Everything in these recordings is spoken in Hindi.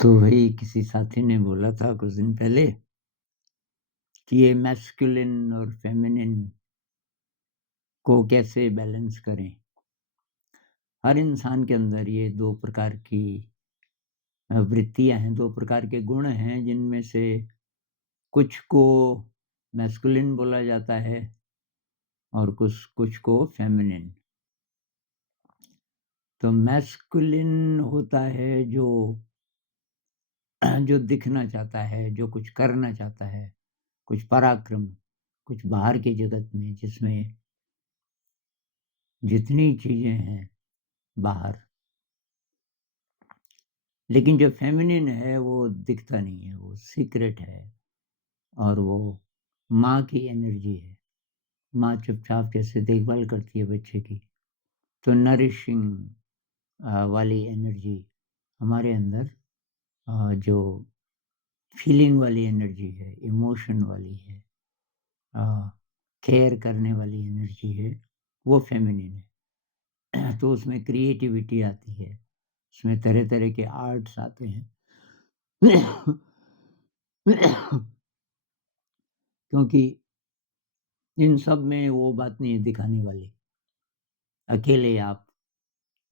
तो वही किसी साथी ने बोला था कुछ दिन पहले कि ये मैस्कुलिन और फेमिनिन को कैसे बैलेंस करें। हर इंसान के अंदर ये 2 प्रकार की वृत्तियाँ हैं, 2 प्रकार के गुण हैं जिनमें से कुछ को मैस्कुलिन बोला जाता है और कुछ कुछ को फेमिनिन। तो मैस्कुलिन होता है जो दिखना चाहता है, जो कुछ करना चाहता है, कुछ पराक्रम, कुछ बाहर की जगत में जिसमें जितनी चीज़ें हैं बाहर, लेकिन जो फेमिनिन है वो दिखता नहीं है, वो सीक्रेट है और वो माँ की एनर्जी है। माँ चुपचाप कैसे देखभाल करती है बच्चे की, तो नरिशिंग वाली एनर्जी हमारे अंदर जो फीलिंग वाली एनर्जी है, इमोशन वाली है, केयर करने वाली एनर्जी है, वो फेमिनिन है। तो उसमें क्रिएटिविटी आती है, उसमें तरह-तरह के आर्ट्स आते हैं। क्योंकि इन सब में वो बात नहीं है दिखाने वाली। अकेले आप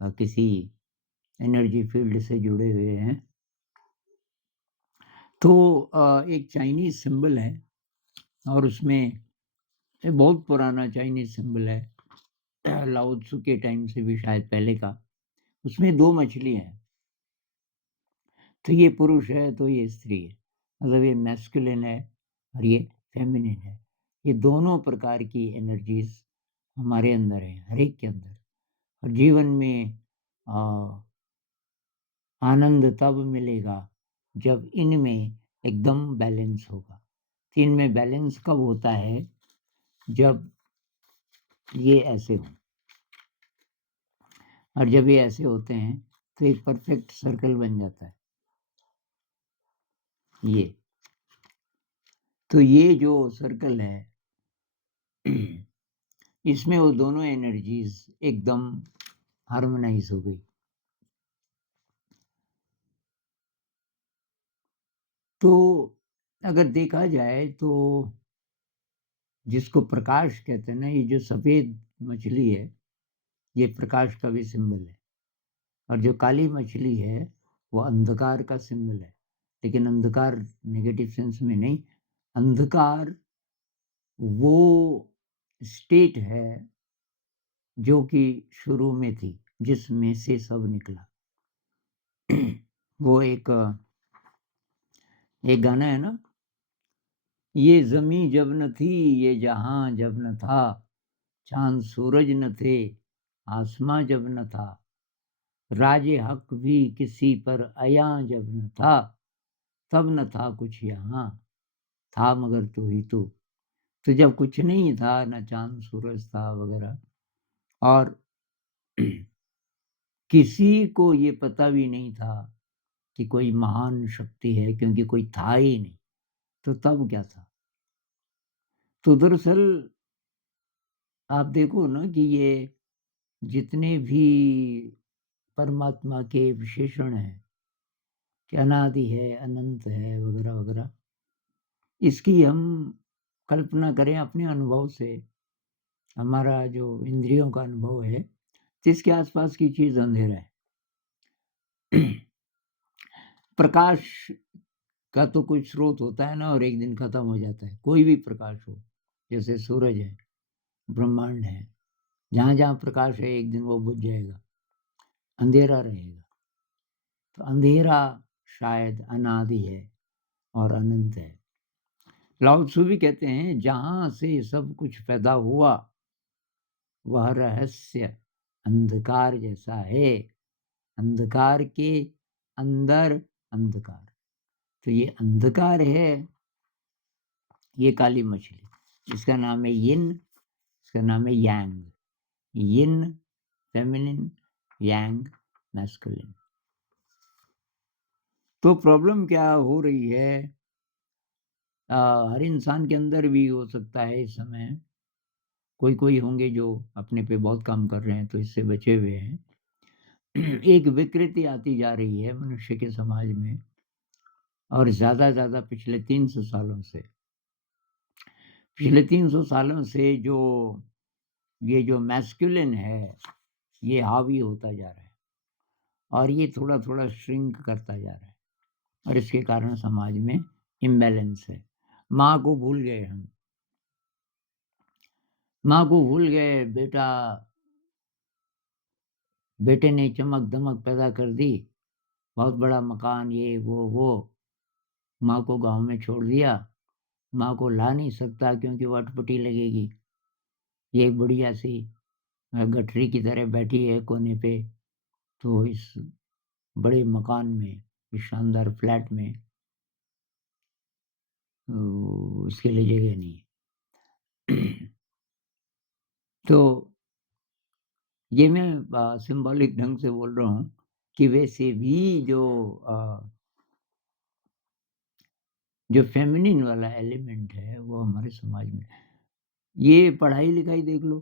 किसी एनर्जी फ़ील्ड से जुड़े हुए हैं। तो एक चाइनीज़ सिंबल है और उसमें ये बहुत पुराना चाइनीज़ सिंबल है, लाओ त्सु के टाइम से भी शायद पहले का। उसमें 2 मछली हैं, तो ये पुरुष है, तो ये स्त्री है। मतलब ये मैस्कुलिन है और ये फेमिनिन है। ये दोनों प्रकार की एनर्जीज़ हमारे अंदर है, हर एक के अंदर। और जीवन में अ, आनंद तब मिलेगा जब इनमें एकदम बैलेंस होगा। तो इनमें बैलेंस कब होता है? जब ये ऐसे हों और जब ये ऐसे होते हैं तो एक परफेक्ट सर्कल बन जाता है ये। तो ये जो सर्कल है इसमें वो दोनों एनर्जीज़ एकदम हार्मोनाइज़ हो गई। तो अगर देखा जाए तो जिसको प्रकाश कहते हैं ना, ये जो सफ़ेद मछली है, ये प्रकाश का भी सिंबल है और जो काली मछली है, वो अंधकार का सिंबल है। लेकिन अंधकार नेगेटिव सेंस में नहीं, अंधकार वो स्टेट है जो कि शुरू में थी, जिसमें से सब निकला। वो एक गाना है ना, ये ज़मीं जब न थी, ये जहां जब न था, चाँद सूरज न थे, आसमां जब न था, राजे हक भी किसी पर अयां जब न था, तब न था कुछ यहाँ, था मगर तू ही तू। तो जब कुछ नहीं था, ना चाँद सूरज था वगैरह, और किसी को ये पता भी नहीं था कि कोई महान शक्ति है, क्योंकि कोई था ही नहीं, तो तब क्या था? तो दरअसल आप देखो ना कि ये जितने भी परमात्मा के विशेषण हैं कि अनादि है, अनंत है वगैरह-वगैरह, इसकी हम कल्पना करें अपने अनुभव से, हमारा जो इंद्रियों का अनुभव है, जिसके आस-पास की चीज़ अंधेरा है। प्रकाश का तो कोई स्रोत होता है ना और एक दिन खत्म हो जाता है, कोई भी प्रकाश हो, जैसे सूरज है, ब्रह्मांड है, जहाँ-जहाँ प्रकाश है एक दिन वो बुझ जाएगा, अंधेरा रहेगा। तो अंधेरा शायद अनादि है और अनंत है। लाओ त्सु भी कहते हैं, जहाँ से सब कुछ पैदा हुआ, वह रहस्य अंधकार जैसा है, अंधकार के अंदर अंधकार। तो ये अंधकार है, ये काली मछली, इसका नाम है यिन, इसका नाम है यांग। यिन फेमिनिन, यांग मैस्कुलिन। तो प्रॉब्लम क्या हो रही है, हर इंसान के अंदर भी हो सकता है इस समय, कोई-कोई होंगे जो अपने पे बहुत काम कर रहे हैं, तो इससे बचे हुए हैं। एक विकृति आती जा रही है मनुष्य के समाज में, और ज़्यादा पिछले 300 सालों से, पिछले 300 सालों से ये जो मैस्कुलिन है, ये हावी होता जा रहा है और ये थोड़ा-थोड़ा श्रिंक करता जा रहा है और इसके कारण समाज में इम्बैलेंस है। माँ को भूल गए हम, माँ को भूल गए, बेटे ने चमक-धमक पैदा कर दी, बहुत बड़ा मकान, ये वो, माँ को गाँव में छोड़ दिया, माँ को ला नहीं सकता क्योंकि वो अटपटी लगेगी। ये एक बढ़िया-सी गठरी की तरह बैठी है कोने पे, तो इस बड़े मकान में, इस शानदार फ्लैट में उसके लिए जगह नहीं है। तो ये मैं सिंबॉलिक ढंग से बोल रहा हूँ कि वैसे भी जो फेमिनिन वाला एलिमेंट है वो हमारे समाज में, ये पढ़ाई-लिखाई देख लो,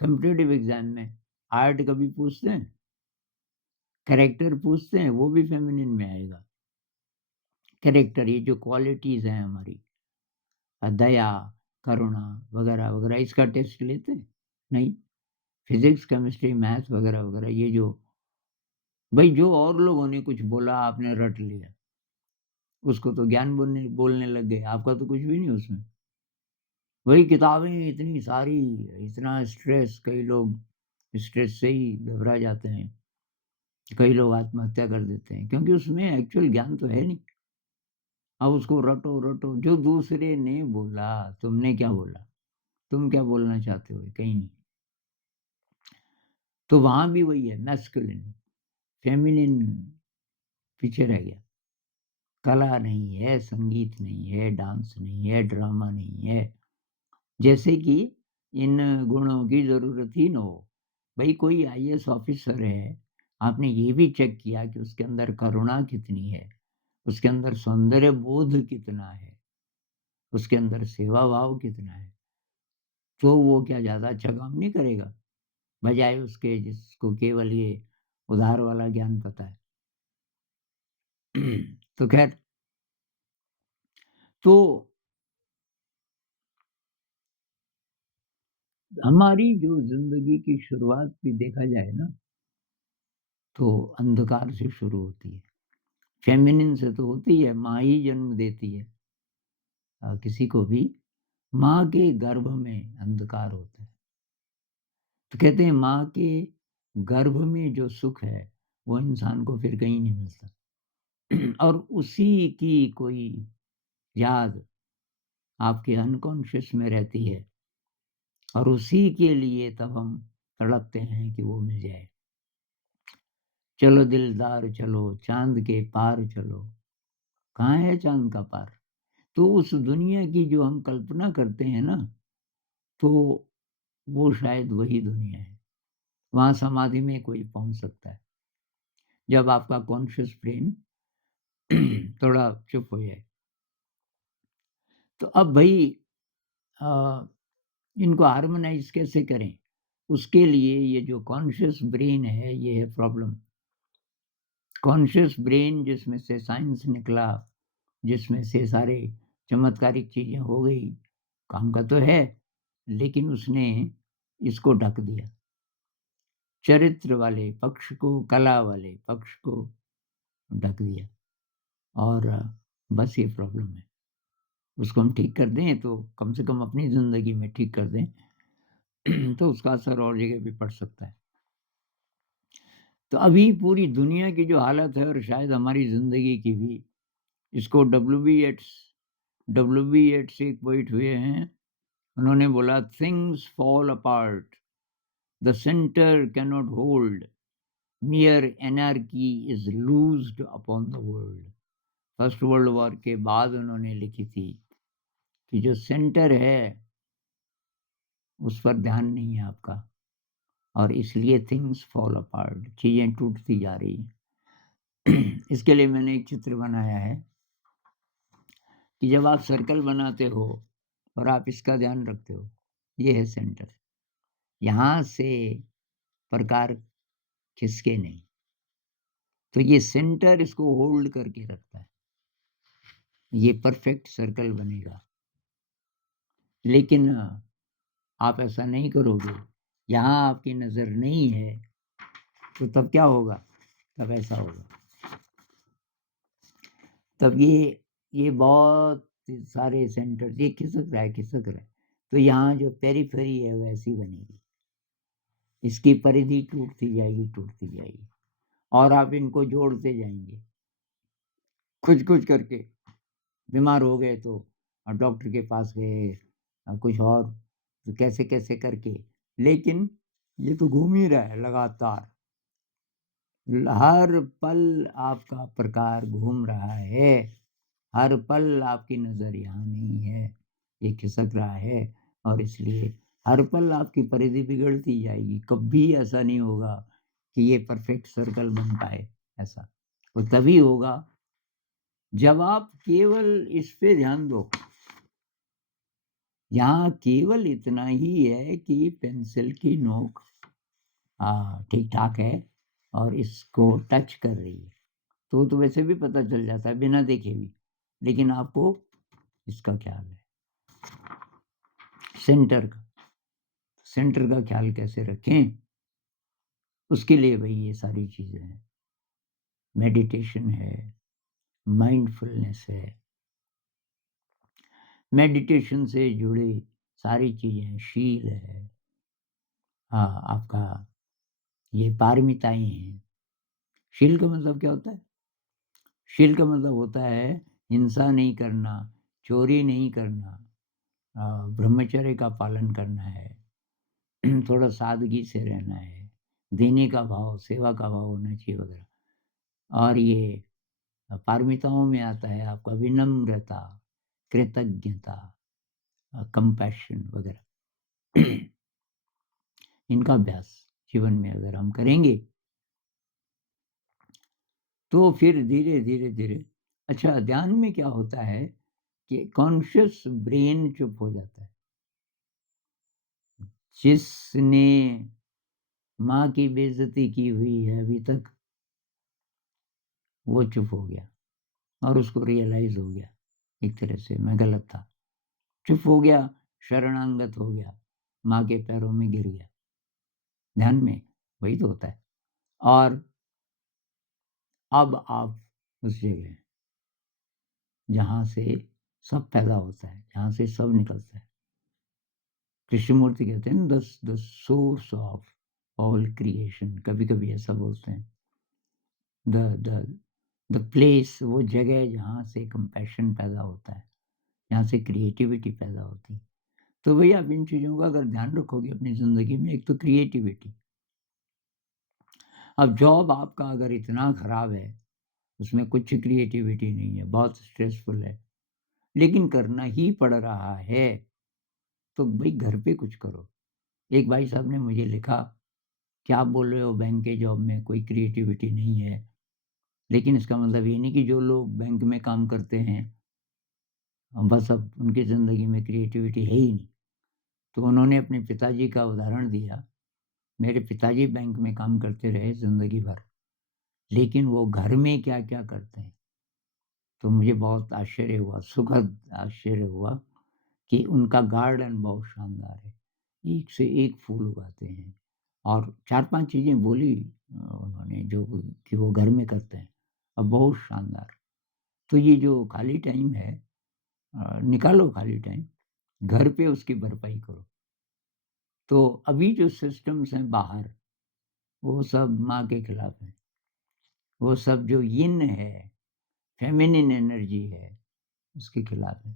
कॉम्पिटिटिव एग्ज़ाम में आर्ट कभी पूछते हैं? कैरेक्टर पूछते हैं? वो भी फेमिनिन में आएगा। कैरेक्टर, ये जो क्वालिटीज़ हैं हमारी, दया, करुणा वगैरह-वगैरह, इसका टेस्ट लेते हैं? नहीं। फिज़िक्स, केमिस्ट्री, मैथ्स वगैरह-वगैरह, ये जो भई जो और लोगों ने कुछ बोला आपने रट लिया, उसको तो ज्ञान बोलने बोलने लग गए, आपका तो कुछ भी नहीं उसमें। वही किताबें इतनी सारी, इतना स्ट्रेस, कई लोग स्ट्रेस से ही घबरा जाते हैं, कई लोग आत्महत्या कर देते हैं क्योंकि उसमें एक्चुअल ज्ञान तो है नहीं। अब उसको रटो, जो दूसरे ने बोला, तुमने क्या बोला? तुम क्या बोलना चाहते हो? कहीं नहीं। तो वहाँ भी वही है, मैस्कुलिन, फेमिनिन पीछे रह गया। कला नहीं है, संगीत नहीं है, डांस नहीं है, ड्रामा नहीं है। जैसे कि इन गुणों की ज़रूरत ही ना हो। भई कोई आईएएस ऑफ़िसर है, आपने ये भी चेक किया कि उसके अंदर करुणा कितनी है, उसके अंदर सौंदर्य बोध कितना है, उसके अंदर सेवा भाव कितना है, तो वो क्या ज़्यादा अच्छा काम नहीं करेगा? बजाए उसके जिसको केवल ये उधार वाला ज्ञान पता है। तो ख़ैर, तो हमारी जो ज़िंदगी की शुरुआत भी देखा जाए ना, तो अंधकार से शुरू होती है। फ़ेमिनिन से तो होती है, माँ ही जन्म देती है किसी को भी, माँ के गर्भ में अंधकार होता है। तो कहते हैं माँ के गर्भ में जो सुख है, वो इंसान को फिर कहीं नहीं मिलता। और उसी की कोई याद आपके अनकॉन्शियस में रहती है और उसी के लिए तब हम तड़पते हैं कि वो मिल जाए। चलो दिलदार चलो, चाँद के पार चलो, कहाँ है चाँद का पार? तो उस दुनिया की जो हम कल्पना करते हैं ना, तो वो शायद वही दुनिया है। वहाँ समाधि में कोई पहुँच सकता है, जब आपका कॉन्शियस ब्रेन थोड़ा चुप हो जाए। तो अब भई अ, इनको हार्मोनाइज़ कैसे करें? उसके लिए ये जो कॉन्शियस ब्रेन है, ये है प्रॉब्लम। कॉन्शियस ब्रेन जिसमें से साइंस निकला, जिसमें से सारे चमत्कारिक चीज़ें हो गई, काम का तो है, लेकिन उसने इसको ढक दिया। चरित्र वाले पक्ष को, कला वाले पक्ष को ढक दिया और बस ये प्रॉब्लम है। उसको हम ठीक कर दें तो कम से कम अपनी ज़िंदगी में ठीक कर दें, तो उसका असर और जगह भी पड़ सकता है। तो अभी पूरी दुनिया की जो हालत है और शायद हमारी ज़िंदगी की भी, इसको डब्ल्यू.बी. येट्स एक पोएट हुए हैं, उन्होंने बोला things fall apart, the centre cannot hold, mere anarchy is loosed upon the world। First world war के बाद उन्होंने लिखी थी कि जो सेंटर है उस पर ध्यान नहीं है आपका और इसलिए थिंग्स फॉल अपार्ट, चीज़ें टूटती जा रही हैं। इसके लिए मैंने एक चित्र बनाया है कि जब आप सर्कल बनाते हो और आप इसका ध्यान रखते हो, ये है सेंटर, यहाँ से प्रकार खिसके नहीं, तो ये सेंटर इसको होल्ड करके रखता है। ये परफेक्ट सर्कल बनेगा। लेकिन आप ऐसा नहीं करोगे, यहाँ आपकी नज़र नहीं है, तो तब क्या होगा? तब ऐसा होगा। तब ये बहुत सारे सेंटर ये खिसक रहा है, खिसक रहा है। तो यहाँ जो पेरिफेरी है वैसी बनेगी। इसकी परिधि टूटती जाएगी, टूटती जाएगी और आप इनको जोड़ते जाएँगे। कुछ-कुछ करके बीमार हो गए तो डॉक्टर के पास गए, कुछ और तो कैसे-कैसे करके, लेकिन ये तो घूम ही रहा है लगातार। हर पल आपका प्रकार घूम रहा है, हर पल आपकी नज़र यहाँ नहीं है, ये खिसक रहा है और इसलिए हर पल आपकी परिधि बिगड़ती जाएगी। कभी ऐसा नहीं होगा कि ये परफेक्ट सर्कल बन पाए ऐसा। वो तभी होगा जब आप केवल इस पे ध्यान दो। यहाँ केवल इतना ही है कि पेंसिल की नोक ठीक-ठाक है और इसको टच कर रही है। तो वैसे भी पता चल जाता है बिना देखे भी। लेकिन आपको इसका ख्याल है, सेंटर का। सेंटर का ख्याल कैसे रखें? उसके लिए भई ये सारी चीज़ें हैं। मेडिटेशन है, माइंडफुलनेस है। मेडिटेशन से जुड़ी सारी चीज़ें, शील है, आपका ये पारमिताएँ हैं। शील का मतलब क्या होता है? शील का मतलब होता है हिंसा नहीं करना, चोरी नहीं करना, ब्रह्मचर्य का पालन करना है, थोड़ा सादगी से रहना है, देने का भाव, सेवा का भाव होना चाहिए वगैरह। और ये पारमिताओं में आता है आपका विनम्रता, कृतज्ञता, कंपैशन वगैरह। इनका अभ्यास जीवन में अगर हम करेंगे तो फिर धीरे-धीरे अच्छा ध्यान में क्या होता है कि कॉन्शियस ब्रेन चुप हो जाता है। जिसने माँ की बेइज़्ज़ती की हुई है अभी तक, वो चुप हो गया और उसको रियलाइज़ हो गया, एक तरह से मैं गलत था। चुप हो गया, शरणागत हो गया, माँ के पैरों में गिर गया। ध्यान में वही तो होता है और अब आप उस जगह हैं, जहाँ से सब पैदा होता है, जहाँ से सब निकलता है। कृष्णमूर्ति कहते हैं ना the source of all creation कभी-कभी ऐसा बोलते हैं। द द द प्लेस वो जगह जहाँ से कंपैशन पैदा होता है, जहाँ से क्रिएटिविटी पैदा होती है। तो भई आप इन चीज़ों का अगर ध्यान रखोगे अपनी ज़िंदगी में, एक तो क्रिएटिविटी। अब जॉब आपका अगर इतना खराब है, उसमें कुछ क्रिएटिविटी नहीं है, बहुत स्ट्रेसफुल है, लेकिन करना ही पड़ रहा है, तो भई घर पे कुछ करो। एक भाई साहब ने मुझे लिखा, "क्या आप बोल रहे हो बैंक के जॉब में कोई क्रिएटिविटी नहीं है?" लेकिन इसका मतलब ये नहीं कि जो लोग बैंक में काम करते हैं, बस अब उनकी ज़िंदगी में क्रिएटिविटी है ही नहीं। तो उन्होंने अपने पिताजी का उदाहरण दिया। मेरे पिताजी बैंक में काम करते रहे ज़िंदगी भर, लेकिन वो घर में क्या-क्या करते हैं। तो मुझे बहुत आश्चर्य हुआ, सुखद आश्चर्य हुआ कि उनका गार्डन बहुत शानदार है। एक से एक फूल उगाते हैं और 4-5 चीज़ें बोली उन्होंने जो कि वो घर में करते हैं और बहुत शानदार। तो ये जो खाली टाइम है निकालो खाली टाइम, घर पे उसकी भरपाई करो। तो अभी जो सिस्टम्स हैं बाहर, वो सब माँ के खिलाफ हैं। वो सब जो यिन है, फेमिनिन एनर्जी है, उसके खिलाफ है।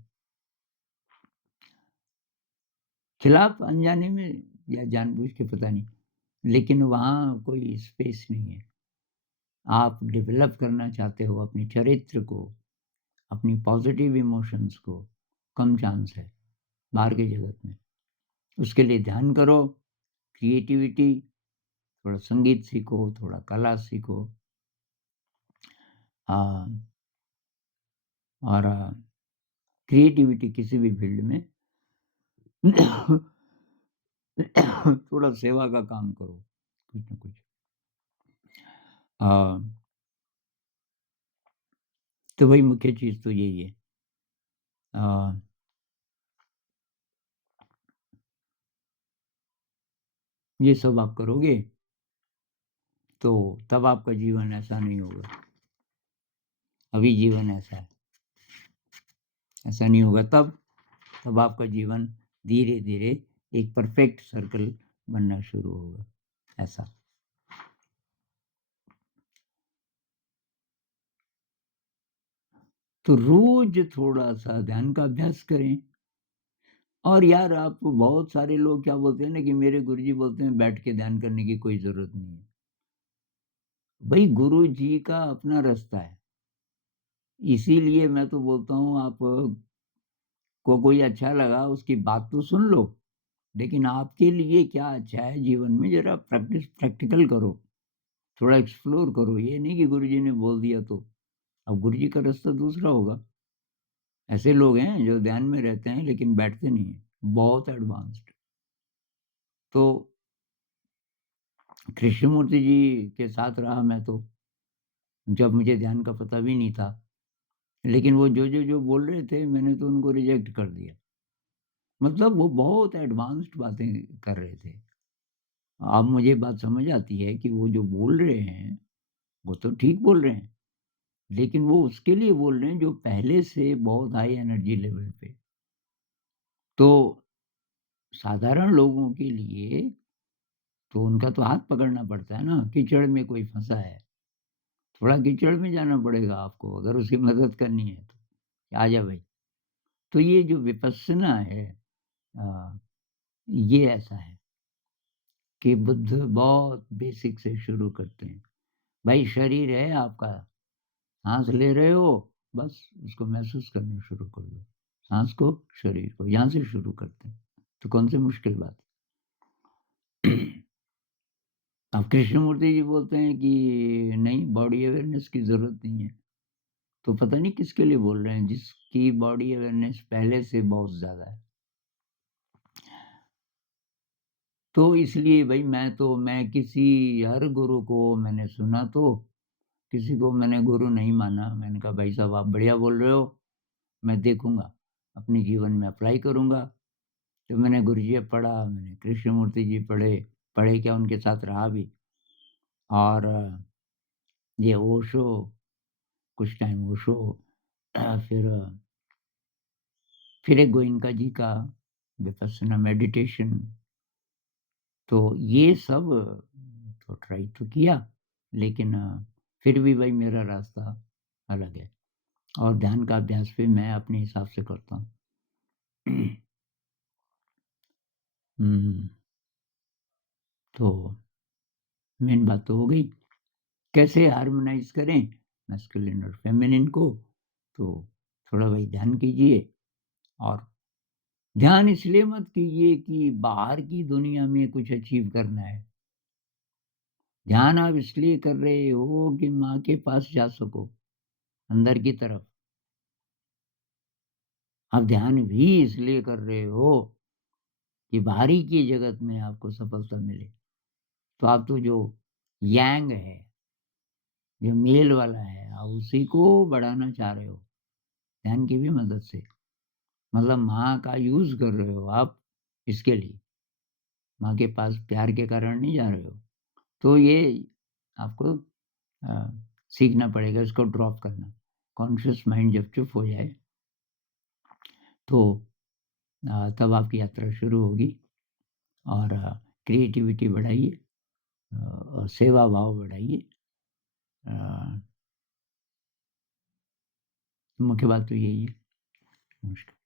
खिलाफ अनजाने में या जानबूझ के पता नहीं, लेकिन वहाँ कोई स्पेस नहीं है। आप डेवलप करना चाहते हो अपने चरित्र को, अपनी पॉज़िटिव इमोशंस को, कम चांस है बाहर के जगत में। उसके लिए ध्यान करो, क्रिएटिविटी, थोड़ा संगीत सीखो, थोड़ा कला सीखो। हाँ, और क्रिएटिविटी किसी भी फ़ील्ड में थोड़ा सेवा का काम करो, कुछ न कुछ। अ, तो वही मुख्य चीज़ तो यही है। अ, ये सब आप करोगे, तो तब आपका जीवन ऐसा नहीं होगा। अभी जीवन ऐसा है, ऐसा नहीं होगा तब आपका जीवन धीरे-धीरे एक परफेक्ट सर्कल बनना शुरू होगा, ऐसा। तो रोज़ थोड़ा-सा ध्यान का अभ्यास करें। और यार आप बहुत सारे लोग क्या बोलते हैं ना कि मेरे गुरुजी बोलते हैं बैठ के ध्यान करने की कोई ज़रूरत नहीं है। भई गुरु जी का अपना रास्ता है। इसीलिए मैं तो बोलता हूँ आप को कोई अच्छा लगा उसकी बात तो सुन लो, लेकिन आपके लिए क्या अच्छा है जीवन में ज़रा प्रैक्टिकल करो, थोड़ा एक्सप्लोर करो। ये नहीं कि गुरुजी ने बोल दिया तो। अब गुरुजी का रास्ता दूसरा होगा। ऐसे लोग हैं जो ध्यान में रहते हैं लेकिन बैठते नहीं हैं, बहुत एडवांस्ड। तो कृष्णमूर्ति जी के साथ रहा मैं तो, जब मुझे ध्यान का पता भी नहीं था। लेकिन वो जो बोल रहे थे मैंने तो उनको रिजेक्ट कर दिया। मतलब वो बहुत एडवांस्ड बातें कर रहे थे। अब मुझे बात समझ आती है कि वो जो बोल रहे हैं, वो तो ठीक बोल रहे हैं, लेकिन वो उसके लिए बोल रहे हैं जो पहले से बहुत हाई एनर्जी लेवल पे। तो साधारण लोगों के लिए तो उनका तो हाथ पकड़ना पड़ता है ना, कीचड़ में कोई फँसा है, थोड़ा कीचड़ में जाना पड़ेगा आपको अगर उसकी मदद करनी है तो, आजा भई। तो ये जो विपस्सना है अ, ये ऐसा है कि बुद्ध बहुत बेसिक से शुरू करते हैं। भाई शरीर है आपका, साँस ले रहे हो, बस उसको महसूस करना शुरू कर दो। साँस को, शरीर को, यहाँ से शुरू करते हैं। तो कौन सी मुश्किल बात है? अब कृष्णमूर्ति जी बोलते हैं कि नहीं बॉडी अवेयरनेस की ज़रूरत नहीं है। तो पता नहीं किसके लिए बोल रहे हैं जिसकी बॉडी अवेयरनेस पहले से बहुत ज़्यादा है। तो इसलिए भई मैं किसी हर गुरु को मैंने सुना तो, किसी को मैंने गुरु नहीं माना। मैंने कहा भाई साहब आप बढ़िया बोल रहे हो, मैं देखूँगा, अपने जीवन में अप्लाई करूँगा। तो मैंने गुरुजी से पढ़ा, मैंने कृष्णमूर्ति जी पढ़े, पढ़े क्या उनके साथ रहा भी। और ये ओशो, कुछ टाइम ओशो फिर एक गोइंका जी का विपस्सना मेडिटेशन। तो ये सब तो ट्राई तो किया, लेकिन फिर भी भाई मेरा रास्ता अलग है और ध्यान का अभ्यास भी मैं अपने हिसाब से करता हूँ। हुँ, तो मेन बात तो हो गई, कैसे हार्मोनाइज़ करें मैस्कुलिन और फेमिनिन को, तो थोड़ा भाई ध्यान कीजिए। और ध्यान इसलिए मत कीजिए कि बाहर की दुनिया में कुछ अचीव करना है। ध्यान आप इसलिए कर रहे हो कि माँ के पास जा सको, अंदर की तरफ। आप ध्यान भी इसलिए कर रहे हो कि बाहरी की जगत में आपको सफलता मिले। तो आप तो जो यांग है, जो मेल वाला है, आप उसी को बढ़ाना चाह रहे हो, ध्यान की भी मदद से। मतलब माँ का यूज़ कर रहे हो आप इसके लिए, माँ के पास प्यार के कारण नहीं जा रहे हो। तो ये आपको अ, सीखना पड़ेगा इसको ड्रॉप करना। कॉन्शियस माइंड जब चुप हो जाए, तो तब आपकी यात्रा शुरू होगी। और क्रिएटिविटी बढ़ाइए, और सेवा भाव बढ़ाइए। अ, मुख्य बात तो यही है। नमस्कार।